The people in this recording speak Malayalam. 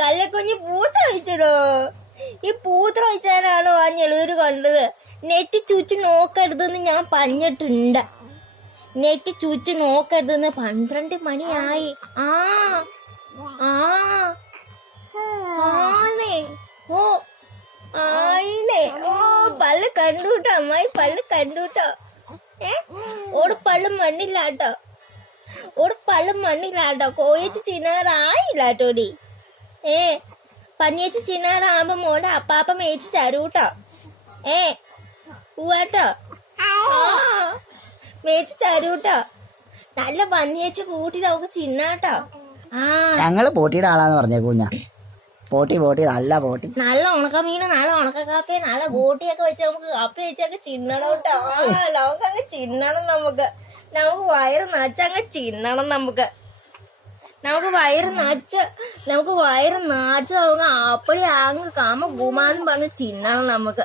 കള്ളക്കുഞ്ഞ് പൂത്രം ഒഴിച്ചിടോ. ഈ പൂത്രം ഒഴിച്ചാലാണോ ആ ഞെളൂര് കണ്ടത്? നെറ്റ് ചുറ്റി നോക്കരുതെന്ന് ഞാൻ പറഞ്ഞിട്ടുണ്ട്. നെറ്റ് ചുറ്റി നോക്കരുതെന്ന്. 12 മണിയായി. ആന്നേ. ഓ ആയില്ലേ. ഓ പല്ല് കണ്ടുട്ടോ അമ്മായി, പല്ല് കണ്ടുട്ടോ. ഓട് പള്ളു മണ്ണില്ലാട്ടോ. ഓട് പള്ളു മണ്ണില്ലാട്ടോ. കോയച്ച് ചിന്നാറായില്ലാട്ടോടി. പന്നിയച്ച് ചിന്നാറാകുമ്പോ മോടെ അപ്പാപ്പ മേടിച്ച് തരൂട്ടോ. പൂവാട്ടോ. മേടിച്ച് തരൂട്ടോ. നല്ല പന്നിയച്ച് കൂട്ടി നമുക്ക് ചിന്നാട്ടോ. ഞങ്ങള് പോട്ടിയുടെ ആളാന്ന് പറഞ്ഞേ കുഞ്ഞ. പോട്ടി നല്ല പോട്ടി, നല്ല ഉണക്കമീന്, നല്ല ഉണക്കക്കാപ്പ, നല്ല ബോട്ടിയൊക്കെ വെച്ച് നമുക്ക് കപ്പ വെച്ചൊക്കെ ചിന്നണം കേട്ടോ. നമുക്കങ്ങ് ചിന്നണം. നമുക്ക് വയറ് നച്ചങ്ങ് ചിന്നണം. നമുക്ക് വയറ് നച്ച് നമുക്ക് അപ്പടി അങ്ങ് കമ്മ ഗുമാന്നും പറഞ്ഞ് ചിന്നണം നമുക്ക്.